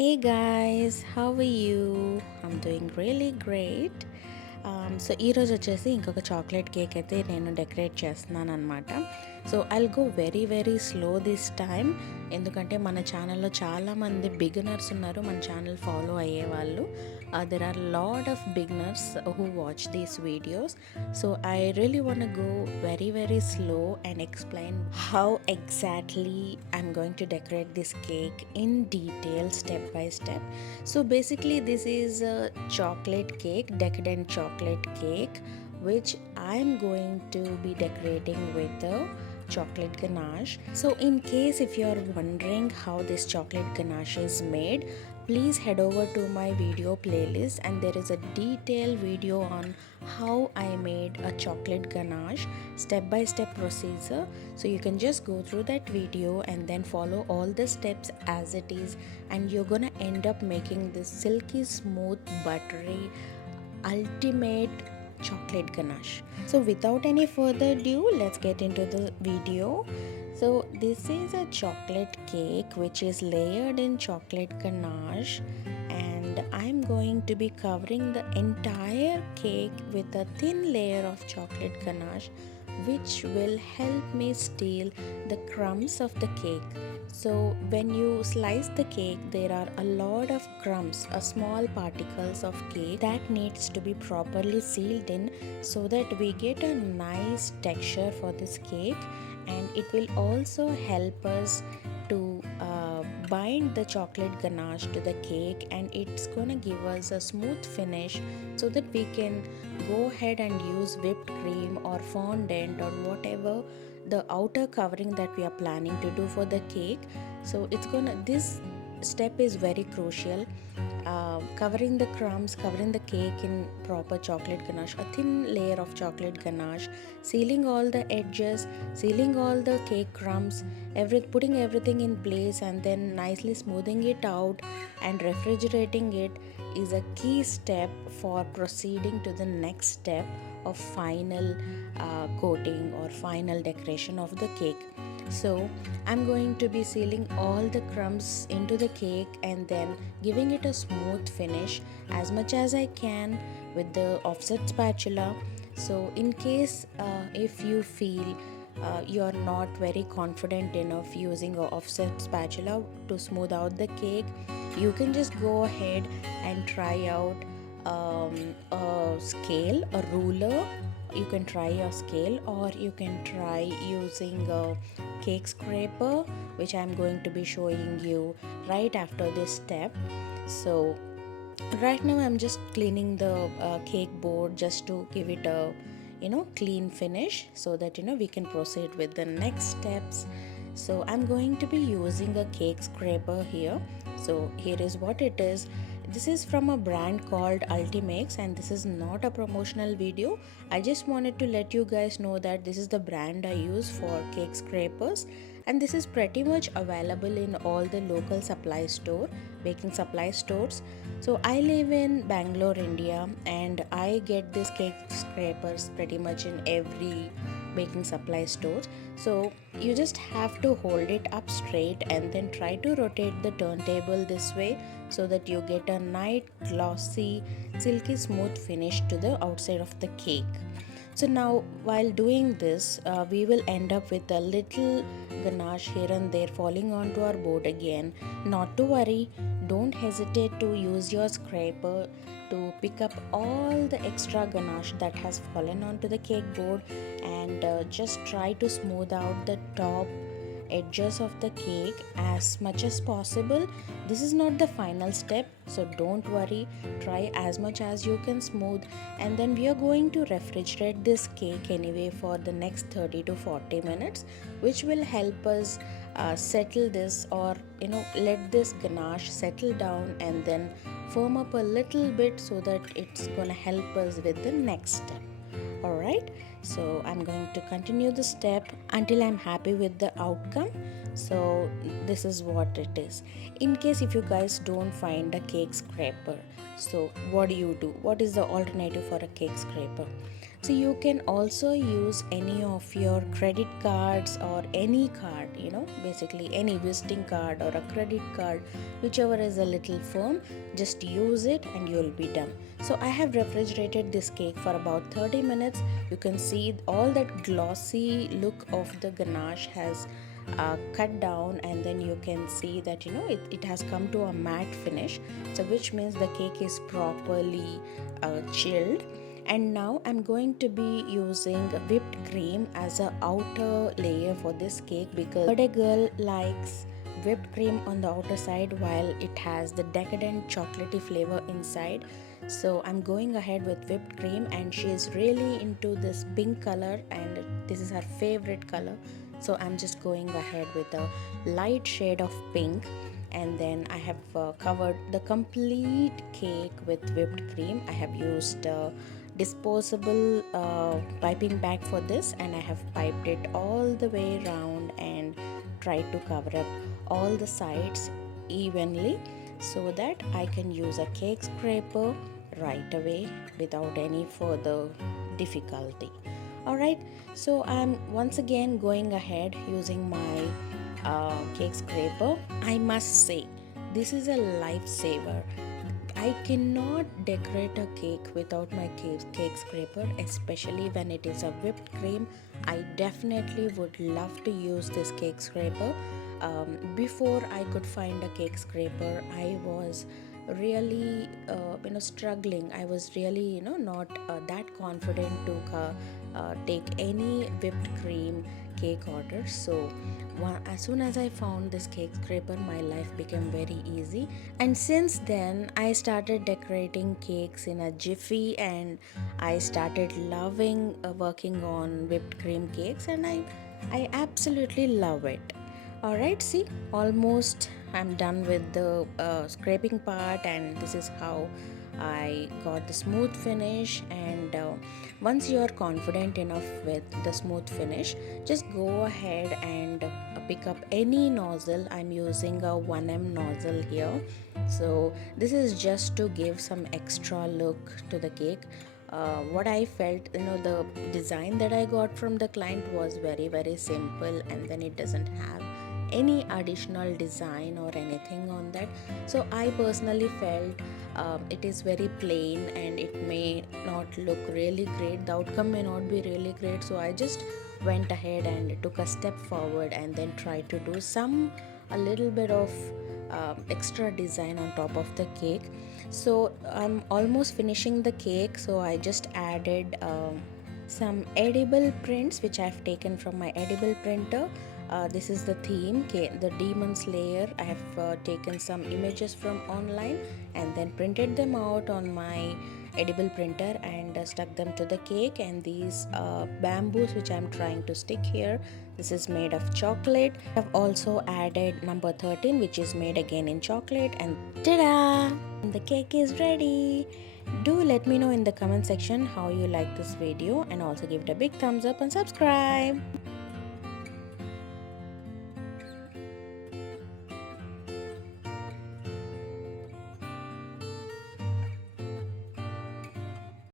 Hey guys, how are you? I'm doing really great. So ఈరోజు వచ్చేసి ఇంకొక chocolate cake అయితే నేను డెకరేట్ చేస్తున్నాను అనమాట. So I'll go very very slow this time, ఎందుకంటే మన ఛానల్లో చాలామంది బిగినర్స్ ఉన్నారు, మన ఛానల్ ఫాలో అయ్యేవాళ్ళు. There are lot of beginners who watch these videos. So I really want go very very slow and explain how exactly I'm going to decorate this cake in detail, step by step. So basically this is a chocolate cake, decadent chocolate cake, which I'm going to be decorating with a chocolate ganache. So in case if you're wondering how this chocolate ganache is made, please head over to my video playlist and there is a detailed video on how I made a chocolate ganache, step by step procedure. So you can just go through that video and then follow all the steps as it is, and you're gonna end up making this silky smooth buttery ultimate chocolate ganache. So without any further ado, let's get into the video. So this is a chocolate cake which is layered in chocolate ganache, and I'm going to be covering the entire cake with a thin layer of chocolate ganache, which will help me steal the crumbs of the cake. So when you slice the cake, there are a lot of crumbs, small particles of cake that needs to be properly sealed in, so that we get a nice texture for this cake, and it will also help us to bind the chocolate ganache to the cake, and it's gonna give us a smooth finish, so that we can go ahead and use whipped cream or fondant or whatever the outer covering that we are planning to do for the cake. So this step is very crucial. Covering the crumbs, covering the cake in proper chocolate ganache, a thin layer of chocolate ganache, sealing all the edges, sealing all the cake crumbs, putting everything in place, and then nicely smoothing it out and refrigerating it is a key step for proceeding to the next step of final coating or final decoration of the cake. So I'm going to be sealing all the crumbs into the cake and then giving it a smooth finish as much as I can with the offset spatula. So in case if you feel you're not very confident enough using a offset spatula to smooth out the cake, you can just go ahead and try out a scale, a ruler. You can try a scale, or you can try using a cake scraper, which I'm going to be showing you right after this step. So right now I'm just cleaning the cake board just to give it a clean finish, so that we can proceed with the next steps. So I'm going to be using a cake scraper here. So here is what it is. This is from a brand called Ultimax, and this is not a promotional video. I just wanted to let you guys know that this is the brand I use for cake scrapers, and this is pretty much available in all the local baking supply stores. So I live in Bangalore, India, and I get these cake scrapers pretty much in every baking supply stores. So you just have to hold it up straight and then try to rotate the turntable this way, so that you get a nice glossy silky smooth finish to the outside of the cake. So now while doing this, we will end up with a little ganache here and there falling onto our board again. Not to worry, don't hesitate to use your scraper to pick up all the extra ganache that has fallen onto the cake board, and just try to smooth out the top edges of the cake as much as possible. This is not the final step, so don't worry, try as much as you can smooth, and then we are going to refrigerate this cake anyway for the next 30 to 40 minutes, which will help us settle this, or let this ganache settle down and then firm up a little bit, so that it's gonna help us with the next step. Alright, so I'm going to continue the step until I'm happy with the outcome. So this is what it is. In case if you guys don't find a cake scraper, so what do? What is the alternative for a cake scraper? So you can also use any of your credit cards or any card, basically any visiting card or a credit card, whichever is a little firm, just use it and you'll be done. So I have refrigerated this cake for about 30 minutes. You can see all that glossy look of the ganache has cut down, and then you can see that it has come to a matte finish, so which means the cake is properly chilled. And now I'm going to be using whipped cream as a outer layer for this cake, because birthday girl likes whipped cream on the outer side while it has the decadent chocolatey flavor inside. So I'm going ahead with whipped cream, and she is really into this pink color and this is her favorite color. So I'm just going ahead with a light shade of pink, and then I have covered the complete cake with whipped cream. I have used disposable piping bag for this, and I have piped it all the way around and tried to cover up all the sides evenly, so that I can use a cake scraper right away without any further difficulty. Alright, so I'm once again going ahead using my cake scraper. I must say, this is a lifesaver. I cannot decorate a cake without my cake scraper, especially when it is a whipped cream. I definitely would love to use this cake scraper. Before I could find a cake scraper, I was really struggling. I was really not that confident to take any whipped cream cake order. So as soon as I found this cake scraper, my life became very easy, and since then I started decorating cakes in a jiffy, and I started loving working on whipped cream cakes, and I absolutely love it. Alright, see, almost I'm done with the scraping part, and this is how I got the smooth finish. And once you are confident enough with the smooth finish, just go ahead and pick up any nozzle. I'm using a 1M nozzle here. So this is just to give some extra look to the cake. What I felt, the design that I got from the client was very, very simple, and then it doesn't have any additional design or anything on that. So I personally felt it is very plain and it may not look really great, the outcome may not be really great. So I just went ahead and took a step forward and then tried to do a little bit of extra design on top of the cake. So I'm almost finishing the cake, so I just added some edible prints which I've taken from my edible printer. This is the theme, the demon slayer. I have taken some images from online and then printed them out on my edible printer and stuck them to the cake. And these bamboos which I'm trying to stick here, this is made of chocolate. I've also added number 13, which is made again in chocolate, and ta-da! The cake is ready. Do let me know in the comment section how you like this video, and also give it a big thumbs up and subscribe.